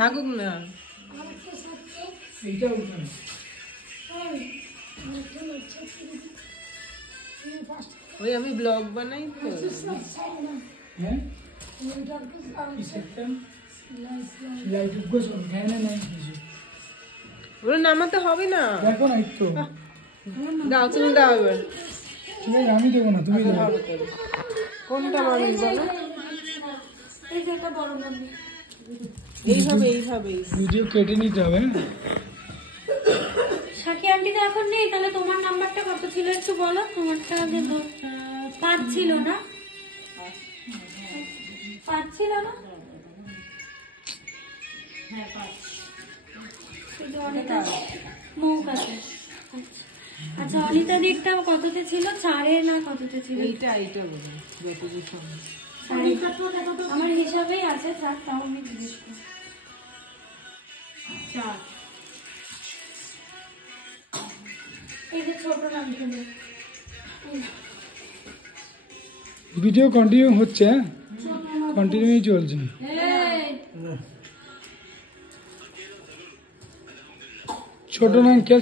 থাকুক না এইটা উঠানো ওই আমি ব্লগ বানাই তো হ্যাঁ লাইট গোছ উঠায় না নাই কিছু ওরা নামাতে হবে না দেখো না একটু দাও তুমি দাও এবার ঠিক আছে আমি দেবো না তুমি দাও কোনটা মানুষ বলো এই যে এটা বড় মন্দির এইভাবে এইভাবে ভিডিও কেটে নিতে হবে সাকি আন্টি তো এখন নেই, তাহলে তোমার নাম্বারটা কত ছিল একটু বলো। তোমারটা যে 5 ছিল না? 5 ছিল না? হ্যাঁ 5। অনিতা মৌকাতে। আচ্ছা অনিতা দিকটা কততে ছিল? 4 না কততে ছিল? এইটা বলো যতদূর সম্ভব। আমার হিসাবেই আছে 4, তাও আমি জিজ্ঞেস করি 4। এই যে ছোট নামগুলো ভিডিও কন্টিনিউ হচ্ছে, কন্টিনিউই চলছে। ছোট নাম কে